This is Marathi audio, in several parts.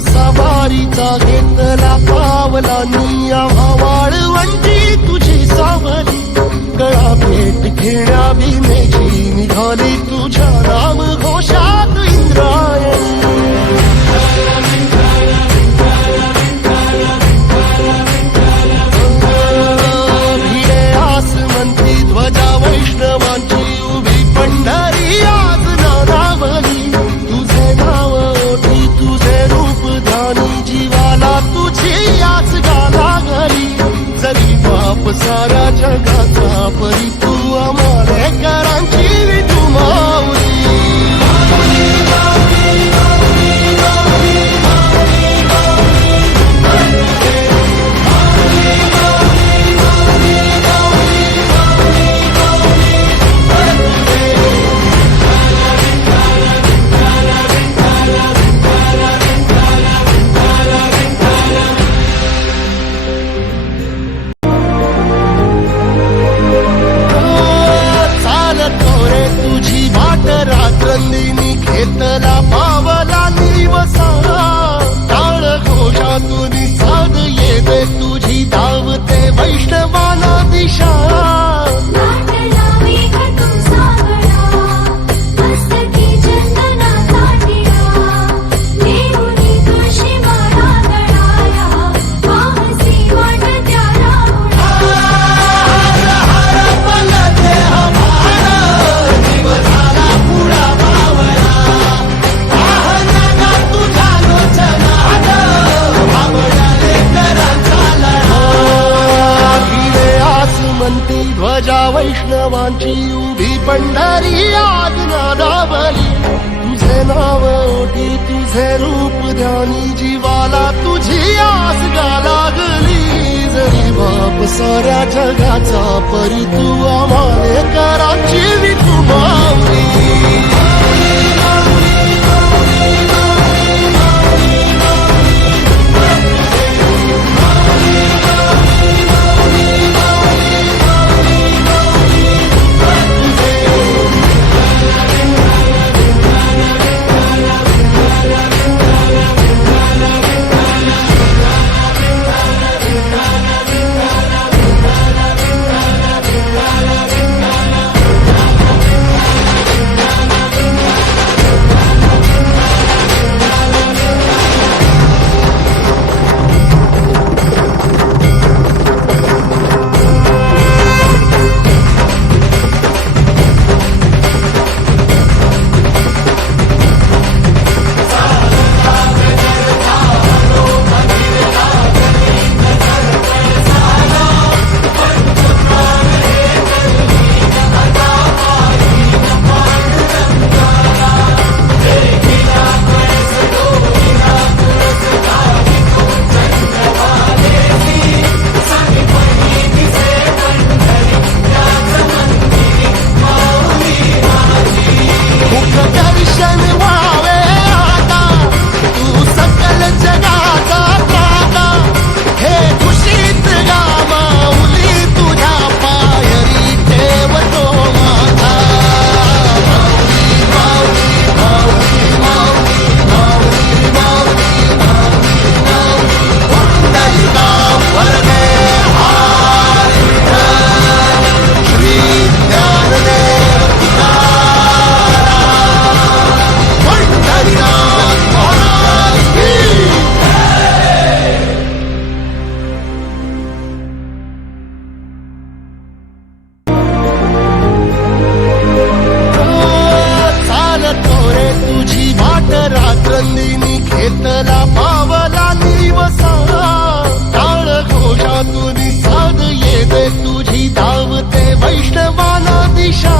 सवारीचा घेतला पावलांनी वाळवंटी तुझी सावली गळा भेट घेण्या भीमेची निघाली तुझ्या नाम घोषात इंद्रायणी भिडे आसमंती ध्वजा वैष्णवांची उभी पंढरी आज नारावली तुझे नाव ओठी तुझे रूप ध्यानी जीवाला तुझी आज गाला घरी जरी बाप साऱ्या जगाचा परी तू आमालेकरांची विठू माऊली रात्रंदिनी घेतला पावला निवसा टाळ घोषातून साध येते तुझी धावते वैष्णवाला दिशा ध्वजा वैष्णवांची उभी पंढरी आज नादावली तुझे नाव ओठी तुझे रूप ध्यानी जीवाला तुझी आस गा लागली जरी बाप साऱ्या जगाचा परी तू आमालेकरांची विठू माऊली रात्रंदिनी घेतला पावला निवसा टाळ घोषातून साध येते तुझी धावते वैष्णवाला दिशा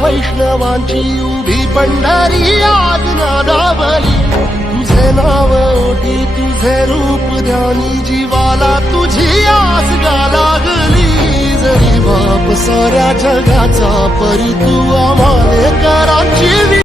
वैष्णवांची उभी पंढरी आज नादावली तुझे नाव ओठी तुझे रूप ध्यानी जीवाला तुझी आस गा लागली जरी बाप साऱ्या जगाचा परी तू आम्हाले कराची